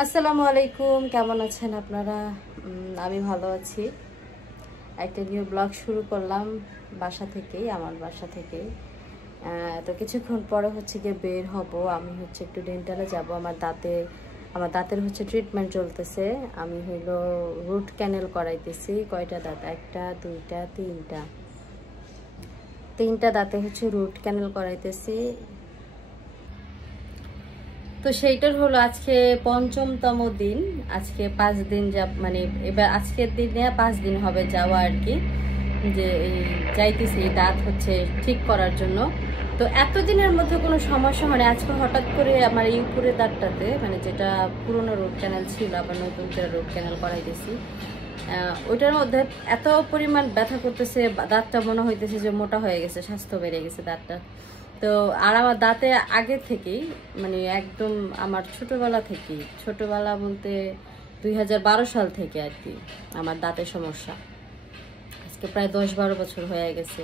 আসসালামু আলাইকুম, কেমন আছেন আপনারা? আমি ভালো আছি। একটা নিউ ব্লগ শুরু করলাম আমার বাসা থেকেই। তো কিছুক্ষণ পরে হচ্ছে গিয়ে বের হব। আমি হচ্ছে একটু ডেন্টালে যাব। আমার দাঁতের হচ্ছে ট্রিটমেন্ট চলতেছে। আমি হইলো রুট ক্যানেল করাইতেছি। কয়টা দাঁত? একটা, দুইটা, তিনটা দাঁতে হচ্ছে রুট ক্যানেল করাইতেছি। তো সেইটার হলো আজকে পঞ্চমতম দিন। আজকে 5 দিন মানে এবার আজকের দিনে 5 দিন হবে যাওয়া আর কি, যে যাইতেছি দাঁত হচ্ছে ঠিক করার জন্য। তো এতদিনের মধ্যে কোনো সমস্যা হয় না। আজকে হঠাৎ করে আমার এই উপরের দাঁতটাতে, মানে যেটা পুরোনো রুট ক্যানেল ছিল, আবার নতুন করে রুট ক্যানেল করাইতেছি। ওইটার মধ্যে এত পরিমাণ ব্যথা করতেছে, দাঁতটা মনে হইতেছে যে মোটা হয়ে গেছে, স্বাস্থ্য বেড়ে গেছে দাঁতটা। তো আর আমার দাঁতে আগে থেকেই, মানে একদম আমার ছোটবেলা বলতে 2012 সাল থেকে আর কি আমার দাঁতের সমস্যা। আজকে প্রায় 10-12 বছর হয়ে গেছে,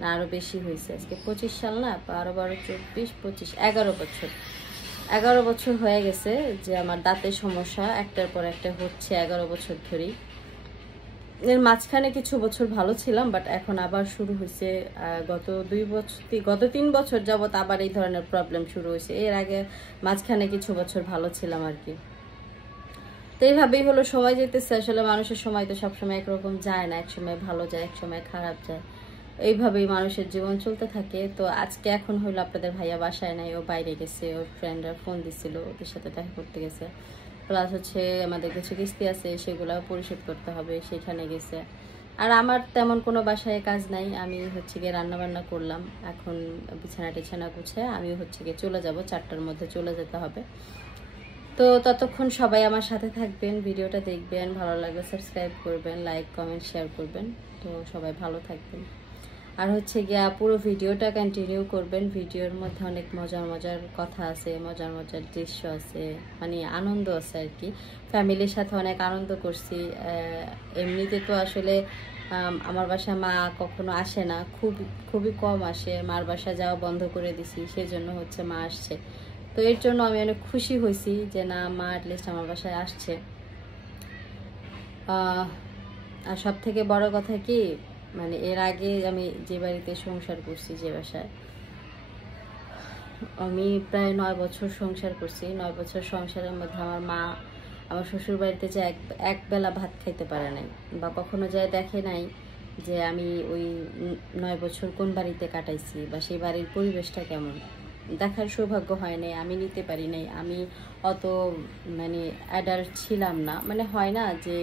না আরো বেশি হয়েছে। আজকে 25 সাল, না 12, 24, 25, 11 বছর। 11 বছর হয়ে গেছে যে আমার দাঁতের সমস্যা একটার পর একটা হচ্ছে, 11 বছর ধরেই। এর মাঝখানে কিছু বছর ভালো ছিলাম, বাট এখন আবার শুরু হয়েছে। গত 3 বছর যাবত আবার এই ধরনের প্রবলেম শুরু হয়েছে। এর আগে মাঝখানে কিছু বছর ভালো ছিলাম আর কি। তো এইভাবেই হলো সময় যেতেছে। আসলে মানুষের সময় তো সবসময় একরকম যায় না, এক সময় ভালো যায়, এক সময় খারাপ যায়। এইভাবেই মানুষের জীবন চলতে থাকে। তো আজকে এখন হলো আপনাদের ভাইয়া বাসায় নাই, ও বাইরে গেছে। ওর ফ্রেন্ডরা ফোন দিছিল, ওদের সাথে দেখা করতে গেছে। প্লাস হচ্ছে আমাদের কিছু কিস্তি আছে, সেগুলো পরিশোধ করতে হবে, সেখানে গেছে। আর আমার তেমন কোনো বাসায় কাজ নাই। আমি হচ্ছে গিয়ে রান্না বান্না করলাম, এখন বিছানা টিছানা গুছিয়ে আমি হচ্ছে গিয়ে চলে যাব, 4টার মধ্যে চলে যেতে হবে। তো ততক্ষণ সবাই আমার সাথে থাকবেন, ভিডিওটা দেখবেন, ভালো লাগলে সাবস্ক্রাইব করবেন, লাইক কমেন্ট শেয়ার করবেন। তো সবাই ভালো থাকবেন। আর হচ্ছে গিয়া পুরো ভিডিওটা কন্টিনিউ করবেন। ভিডিওর মধ্যে অনেক মজার মজার কথা আছে, মজার মজার দৃশ্য আছে, মানে আনন্দ আছে আর কি। ফ্যামিলির সাথে অনেক আনন্দ করছি। এমনিতে তো আসলে আমার বাসায় মা কখনো আসে না, খুবই কম আসে। মার বাসায় যাওয়া বন্ধ করে দিছি, সেজন্য হচ্ছে মা আসছে। তো এর জন্য আমি অনেক খুশি হয়েছি যে না, মা অ্যাটলিস্ট আমার বাসায় আসছে। আর সব থেকে বড় কথা কি, মানে এর আগে আমি যে বাড়িতে সংসার করছি, যে বাসায় আমি প্রায় 9 বছর সংসার করছি, 9 বছর সংসারের মধ্যে আমার মা আমার শ্বশুর বাড়িতে যে এক বেলা ভাত খাইতে পারে নাই, বা কখনো যায় দেখে নাই যে আমি ওই 9 বছর কোন বাড়িতে কাটাইছি, বা সেই বাড়ির পরিবেশটা কেমন। দেখার সৌভাগ্য হয় নাই, আমি নিতে পারি নাই। আমি অত মানে অ্যাডাল্ট ছিলাম না, মানে হয় না যে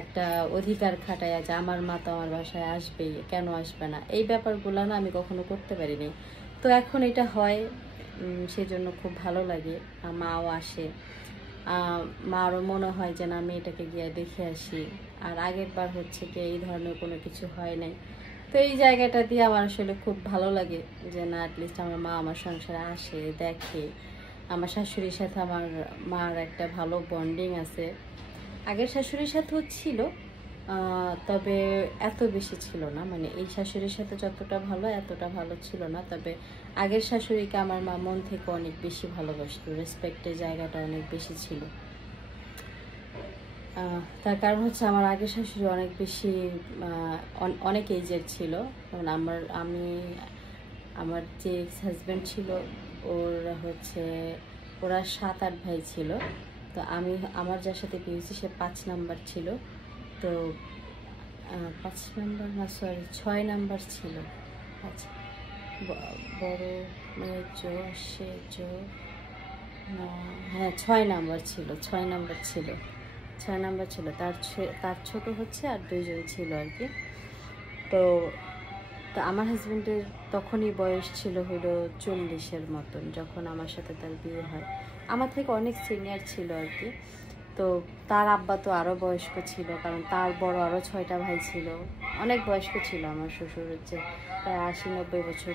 একটা অধিকার খাটায় যে আমার মা তো আমার বাসায় আসবেই, কেন আসবে না, এই ব্যাপারগুলো না আমি কখনো করতে পারিনি। তো এখন এটা হয়, সেজন্য খুব ভালো লাগে। মাও আসে, মারও মনে হয় যে না, মেয়েটাকে গিয়ে দেখে আসি। আর আগের বার হচ্ছে কি এই ধরনের কোনো কিছু হয় নাই। তো এই জায়গাটা দিয়ে আমার আসলে খুব ভালো লাগে যে না, অ্যাটলিস্ট আমার মা আমার সংসারে আসে, দেখে। আমার শাশুড়ির সাথে আমার মার একটা ভালো বন্ডিং আছে। আগের শাশুড়ির সাথেও ছিল, তবে এত বেশি ছিল না। মানে এই শাশুড়ির সাথে যতটা ভালো, এতটা ভালো ছিল না। তবে আগের শাশুড়িকে আমার মা মন থেকে অনেক বেশি ভালোবাসতো, রেসপেক্টের জায়গাটা অনেক বেশি ছিল। তার কারণ হচ্ছে আমার আগের শাশুড়ি অনেক বেশি অনেক এজের ছিল। কারণ আমার যে এক্স হাজব্যান্ড ছিল, ওরা 7-8 ভাই ছিল। তো আমার যার সাথে বিয়ে হয়েছে সে 5 নাম্বার ছিল। তো 5 নাম্বার না, সরি 6 নাম্বার ছিল। আচ্ছা, বড় মেয়ে হ্যাঁ 6 নাম্বার ছিল, 6 নাম্বার ছিল। তার ছোট হচ্ছে আর 2জন ছিল আর কি। তো তো আমার হাজব্যান্ডের তখনই বয়স ছিল হলো 40-এর মতন, যখন আমার সাথে তার বিয়ে হয়। আমার থেকে অনেক সিনিয়র ছিল আর কি। তো তার আব্বা তো আরও বয়স্ক ছিল, কারণ তার বড় আরও 6টা ভাই ছিল। অনেক বয়স্ক ছিল আমার শ্বশুর, হচ্ছে প্রায় 80-90 বছর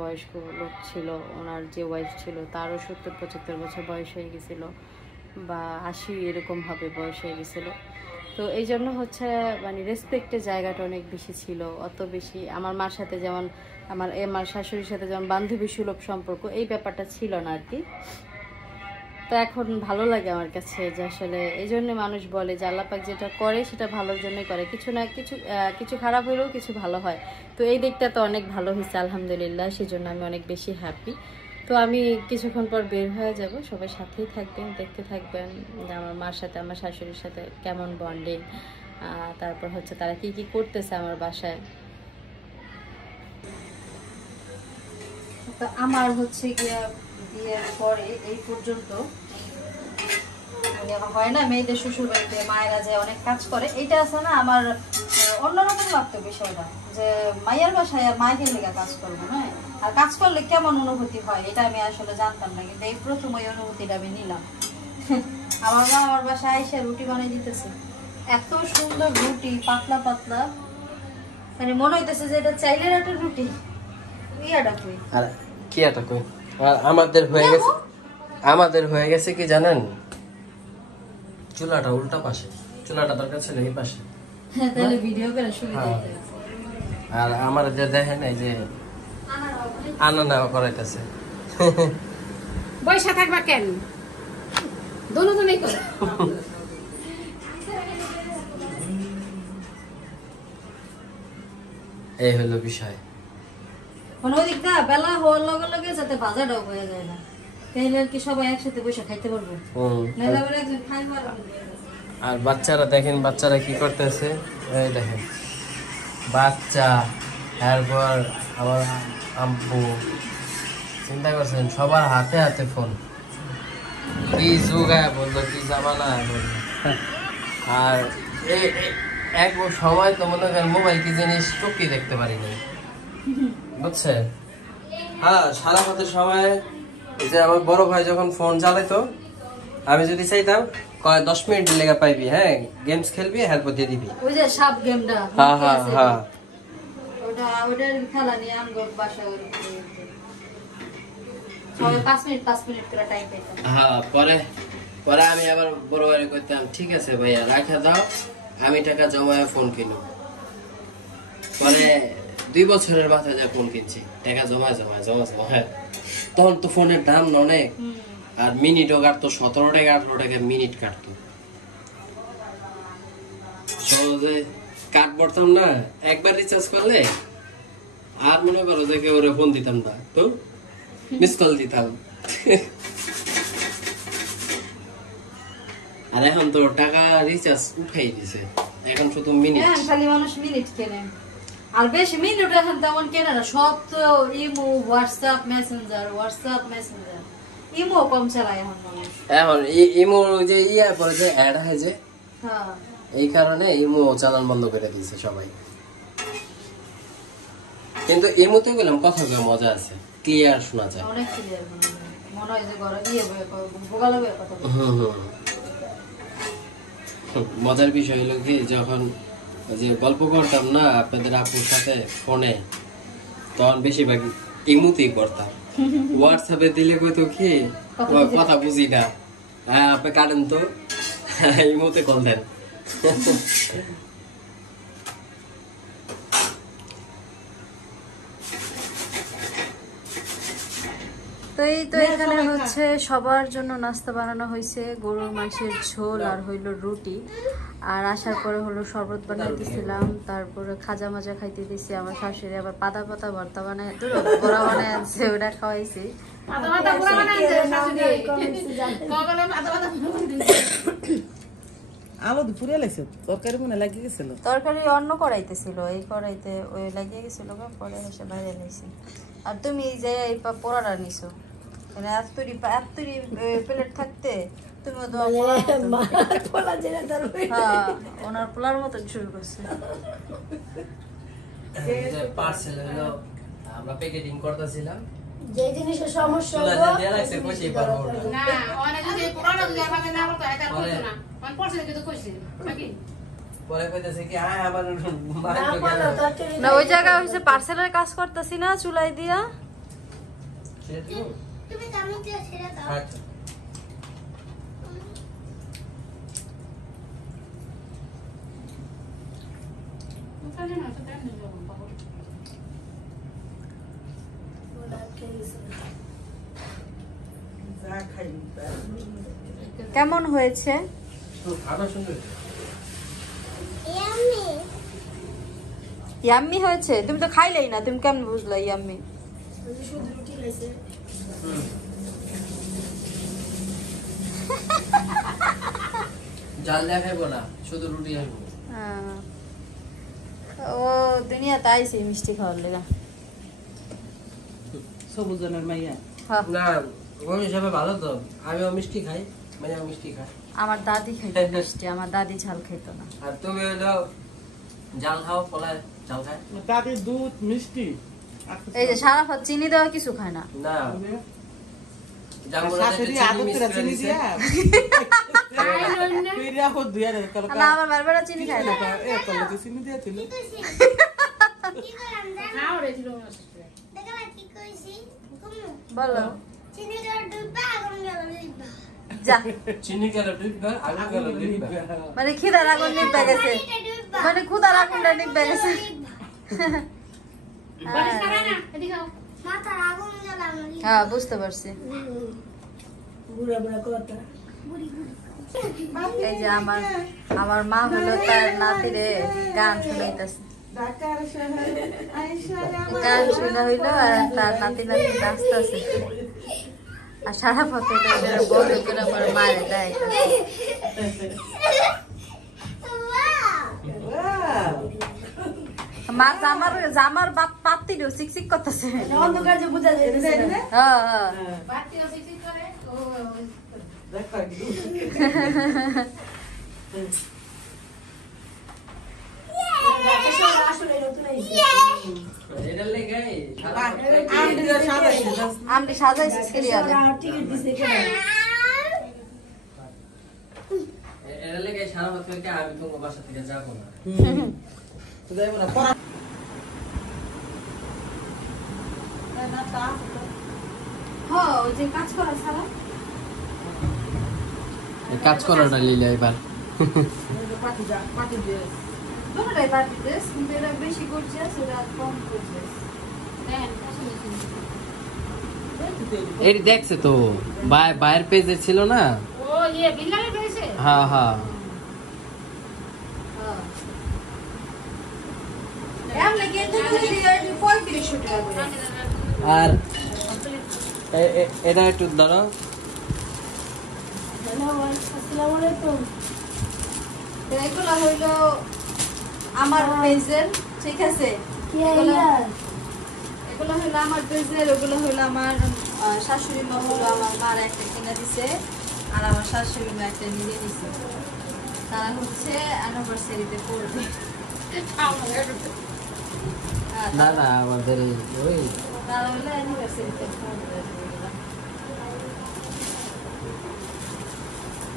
বয়স্ক লোক ছিল। ওনার যে ওয়াইফ ছিল তারও 70-75 বছর বয়স হয়ে গেছিলো, বা 80 এরকম হবে বয়স হয়ে গেছিলো। তো এই জন্য হচ্ছে মানে রেসপেক্টের জায়গাটা অনেক বেশি ছিল। অত বেশি আমার মার সাথে যেমন আমার শাশুড়ির সাথে যেমন বান্ধবী সুলভ সম্পর্ক, এই ব্যাপারটা ছিল না আর কি। তো এখন ভালো লাগে আমার কাছে যে আসলে এই জন্য মানুষ বলে যে আল্লাহ পাক যেটা করে সেটা ভালোর জন্যই করে, কিছু না কিছু কিছু খারাপ হলেও কিছু ভালো হয়। তো এই দিকটা তো অনেক ভালো হয়েছে আলহামদুলিল্লাহ, সেই জন্য আমি অনেক বেশি হ্যাপি। তো আমি কিছুক্ষণ পর বের হয়ে যাব, সবাই সাথেই থাকবেন, দেখতে থাকবেন যে আমার মার সাথে আমার শাশুড়ির সাথে কেমন বন্ডিং, তারপর হচ্ছে তারা কি কি করতেছে আমার বাসায়। তো আমার হচ্ছে গিয়া বিয়ের পরে এই পর্যন্ত মানে হয় না মেয়েদের শ্বশুর বাড়িতে মায়েরা যে অনেক কাজ করে, এইটা আছে না আমার অন্যরকম লাগতো বিষয়টা, যে মায়ের বাসায় মায়ের লেগে কাজ করবো, হ্যাঁ, আর কাজ করলে কেমন অনুভূতি হয় এটা আমি আসলে জানতাম না, কিন্তু এই প্রথম ওই অনুভূতিটা আমি নিলাম। আমার মা আমার বাসায় আইসা রুটি বানিয়ে দিতেছে, এত সুন্দর রুটি, পাতলা পাতলা, মানে মনে হইতেছে যে এটা চাইলের একটা রুটি। ইয়াটা কই আর কি এটা কই, আর আমাদের হয়ে গেছে কি জানেন, চুলাটা উল্টা পাশে, চুলাটা দরকার ছিল এই পাশে। হ্যাঁ, তাহলে ভিডিও করে সুবিধা হবে। আর আমার যে দেখেন এই যে আনা নেওয়া করাইতেছে, বৈশা থাকবা কেন, দুজনেই করো। এই হলো বিষয়। কোনো দিক দা বেলা হওয়ার লগে লগে যাতে বাজারটাও হয়ে যায় না, তাহলে আর কি সবাই একসাথে বসে খাইতে পারবো। আর বাচ্চারা দেখেন, বাচ্চারা কি করতেছে, এই দেখেন বাচ্চা, তারপর আমার আব্বু, চিন্তা করছেন সবার হাতে হাতে ফোন, কি যুগ বললো, কি জামানা বললো। আর এক সময় তো মনে করেন মোবাইল কি জিনিস টুকি দেখতে পারি না, বুঝছে। হ্যাঁ, সারা পথের সময় যে আমার বড় ভাই যখন ফোন চালাইতো, আমি যদি চাইতাম 10 মিনিট লেগে পাইবি, হ্যাঁ গেমস খেলবি, হেল্প দিয়ে দিবি, ওই যে সাপ গেমটা, হ্যাঁ হ্যাঁ হ্যাঁ, ওটার খেলা নিয়ে আমগো বাসায় সবাই 5 মিনিট করে টাইম পাইতাম। হ্যাঁ, পরে আমি আবার বড় ভাই কইতাম, ঠিক আছে ভাইয়া রাখা দাও, আমি টাকা জমায় ফোন কিনব। পরে 2 বছরের মাথায় যা ফোন কিনছি, টাকা জমা, তখন তো ফোনের দাম অনেক, আর মিনিটও কাটতো 17 টাকা 18 টাকা মিনিট কাটতো, সহজে কাট পড়তাম না। একবার রিচার্জ করলে আর মনে করো যে কেউ ফোন দিতাম না, তো মিস কল দিতাম। আর এখন তো টাকা রিচার্জ উঠাই দিছে, এখন শুধু মিনিট, খালি মানুষ মিনিট কেনে, আর বেশি মিনিট এখন তেমন কেনে না, সব তো ইমো, হোয়াটসঅ্যাপ মেসেঞ্জার, ইমো কম চালায় এখন মানুষ। এখন ইমো যে ইয়ার পরে যে অ্যাড হয় যে, হ্যাঁ, এই কারণে ইমো চালান বন্ধ করে দিয়েছে সবাই। কিন্তু ইমোতে গেলাম কথা কয়ে মজা আছে, ক্লিয়ার শোনা যায়, অনেক ক্লিয়ার মনে হয় যে ঘরে গিয়ে ভোগালে কথা বলে। মজার বিষয় হলো কি, যখন যে গল্প করতাম না আপনাদের আপুর সাথে ফোনে, তখন বেশিরভাগ ইমোতেই করতাম। হোয়াটসঅ্যাপে দিলে কইতো কি কথা বুঝি না, হ্যাঁ আপনি কাটেন তো, ইমোতে কল দেন। তো এই তো এখানে হচ্ছে সবার জন্য নাস্তা বানানো হয়েছে, গরুর মাংসের ঝোল আর হইলো রুটি, আর আসার পরে হলো শরবত বানিয়ে দিয়েছিলাম, তারপরে খাজা মাজা খাইতে দিছি। আমার শাশুড়ি আবার পাতা পাতা ভর্তা বানায়, বড়া বানায় আনছে, ওটা খাওয়াইছি। আলো দুপুরে লাগছে, তরকারি মনে লাগিয়ে গেছিল, তরকারি অন্য কড়াইতে ছিল, এই কড়াইতে ওই লাগিয়ে গেছিল, পরে এসে বাইরে নিয়েছি। আর তুমি যে এই পোড়াটা নিছো, মানে এতরি প্লেট থাকতে তুমি ওনার পোলার মতন শুরু করছে। পার্সেল হলো আমরা প্যাকেটিং করতেছিলাম, যে জিনিসের সমস্যা চুলা দিয়ে লাগছে কইছি পারবো না, না অনেক যদি পুরোটা যদি ভাবে না বলতো এটা কইতো না, কোন পড়ছে কিন্তু কইছি নাকি পরে কইতেছে কি আয় আমার না, ওই জায়গায় হইছে পার্সেলের কাজ করতেছি না চুলাই দিয়া। তুমি চামচ দিয়ে ছেড়ে দাও। আচ্ছা যা খাই কেমন হয়েছে? ভালো সুন্দর। ইয়াম্মি ইয়াম্মি হয়েছে? তুমি তো খাইলেই না, তুমি কেমন বুঝলা ইয়াম্মি? শুধু রুটি খাইছে জাল দেখাইবো না, শুধু রুটি আসবো। ও দুনিয়াতে আইছে মিষ্টি খাওয়ার লেগা। সবুজনের মাইয়া হ্যাঁ, না ওই হিসাবে ভালো তো, আমিও মিষ্টি খাই, মাইয়াও মিষ্টি খাই। আমার দাদি খাইতো মিষ্টি, আমার দাদি ঝাল খাইতো না। আর তুমি হলো জাল খাও, ফলায় জাল খায় তাদের দুধ মিষ্টি এই যে সারাফাত চিনি দেওয়া কিছু খায় না। না। শাশুড়ি আদর করে চিনি দিয়া পিরিয়া হো দুয়া রে কল না, আমার বারবার চিনি খায় না। এ কল চিনি দিয়া ছিল কি করলাম জানো খাও রে ছিল দেখলা কি কইছি কুমু বলো। চিনি তোর ডুবা আগুন গেল লিবা যা, চিনি গেল ডিব্বা, আলু গেল ডিব্বা। মানে খিদার আগুন নিভে গেছে, ডুবা মানে ক্ষুধার আগুনটা নিভে গেছে। বাড়ি খাবে না এদিকে খাও মাথার আগুন গেল লিবা হ্যাঁ, বুঝতে পারছি। বুড়া বুড়া কথা এই যে আমার মা হলো তার নাতিরে গান শুনাইতেছে। ঢাকার শহরে আইসা গান শোনা হইলো আর তার নাতি নাচতেছে। আর সারা পথে বড় করে আমার মায়ের দেয়। মা জামার পাত্তি দিও চিকচিক করতেছে। অন্ধকার যে বুঝা যাইতেছে হ্যাঁ হ্যাঁ, বাতি আছে কি করে ও দেখা আসলে নতুন আইছে এটার লেগে সারা আম দিয়া সাজাইছে আমি সাজাইছি সিরিয়ালে। টিকিট দিছে কেন এটার লেগে সারা বছর থেকে আমি তোমার বাসা থেকে যাবো না। যাইব না পড়া হ্যাঁ, ওই যে কাজ করা ছাড়া কাজ করাটা লিলে এবার পাটি যা পাটি দিয়ে দুটোটাই পার্টি ড্রেস, কিন্তু এটা বেশি করছে সেটা কম করছে। দেন পছন্দ ছিল এটি দেখছে তো বাইরের পেজে ছিল না। ও ইয়ে বিল্লালে রয়েছে হ্যাঁ হ্যাঁ, এমনি কিন্তু যদি 35 টাকা করে। আর এটা একটু ধরো। হ্যালো আসসালামু আলাইকুম তো এগুলো হইলো আমার পেজের, ঠিক আছে? কি আইয়া এগুলো হইলো আমার পেজের, ওগুলো হইলো আমার শাশুড়ি মা হলো আমার মার একটা কিনে দিছে, আর আমার শাশুড়ি মা একটা নিজে দিছে। তারা হচ্ছে অ্যানিভার্সারিতে পড়বে। হ্যাঁ, না না আমাদের ওই তারা হলো অ্যানিভার্সারিতে পড়বে।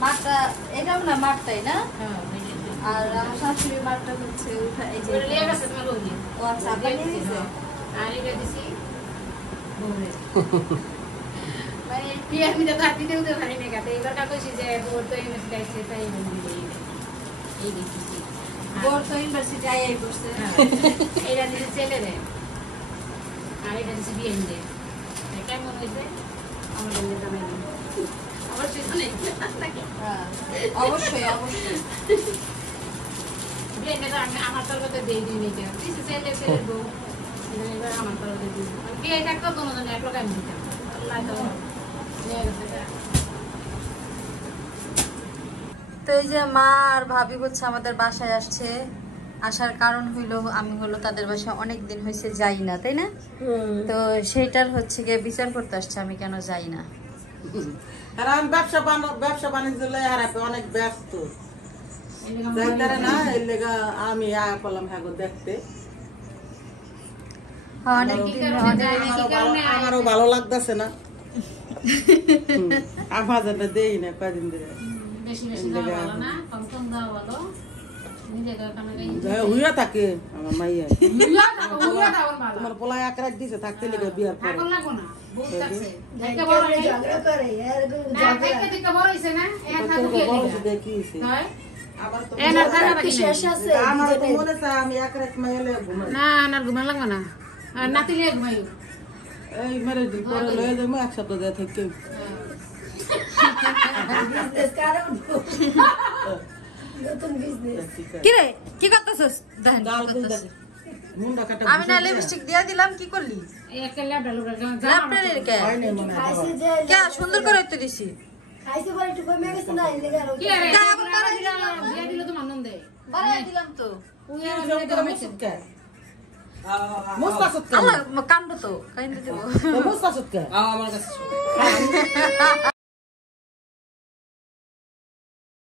মারটা এটাও না, মারটাই না। আর আমার শাশুড়ি মারটা হচ্ছে এই যে ওরে লিয়ে গেছে তোমার লঙ্গি ও আচ্ছা, আপনি নিয়ে গেছে? আর এটা দিছি মানে পিয়ার মিটা তো হাতি দেউতে পারি না কাতে এবার কা কইছি যে বোর তো এমএস গাইছে তাই এই দিছি বোর তো ইউনিভার্সিটি আইআই পড়ছে। এইটা দিছি ছেলে রে আর এটা দিছি বিয়ে দে কেমন হইছে আমার বলে জানাই আমার সেখানে হ্যাঁ, অবশ্যই অবশ্যই। বিয়ে দে আমার তরফতে দেই দিই নিতে দিছি ছেলে ছেলে বউ এবার আমার তরফতে দিই বিয়ে থাকতো দুজন এক লোক আমি দিতাম আল্লাহ তো নিয়ে গেছে তো এই যে মা আর ভাবি হচ্ছে আমাদের বাসায় আসছে। আসার কারণ হইলো আমি হলো তাদের বাসায় অনেক দিন হয়েছে যাই না, তাই না? তো সেইটার হচ্ছে গিয়ে বিচার করতে আসছে আমি কেন যাই না। আর আমি ব্যবসা বাণিজ্য লয়ে হারাপে অনেক ব্যস্ত যাইতারে না, এর লেগা আমি আয়া করলাম হ্যাঁ গো দেখতে। হ্যাঁ, অনেকদিন আমারও ভালো লাগতেছে না, আমাদের দেই না কয়দিন ধরে বেশি বেশি দেওয়া ভালো না কম কম দেওয়া ভালো নিজে হুইয়া থাকে আমার মাইয়া। ভালো তোমার পোলায় এক রাত দিছে থাকতে লেগে বিয়ার পরে এখন লাগো না বহুত আছে দেখতে বড় হইছে ঝগড়া করে এরকম না দেখতে দেখতে বড় হইছে না এক থাকো কি বলছে দেখিছে হয় আবার তো এনার দেখা বাকি শেষ আছে আমার তো মনে চায় আমি এক রাত মাইয়া লয়ে ঘুমাই। না না ঘুমা লাগো না আর নাতি লিয়ে ঘুমাইও এই মেরে দিন পরে লয়ে যাবো এক সপ্তাহ দিয়ে থেকে বিজনেস কারো নতুন বিজনেস কি রে কি করতেছস দেখেন গাল গুলদা মুন্ডা কাটা আমি না লিপস্টিক দিয়ে দিলাম কি করলি এই একটা ল্যাপটা লুপটা ল্যাপটনের কে হয় নাই মনে হয় খাইছে যে কে সুন্দর করে হইতে দিছি খাইছে বলে একটু কমে গেছে না এলে গেল কি রে তা আবার করে দিয়ে দিল তো মানন দে বাড়াই দিলাম তো উনি জোর করে মুসুকে মুস্তাসুকে আল্লাহ কান্দ তো কাইন্দে দেব মুস্তাসুকে আমার কাছে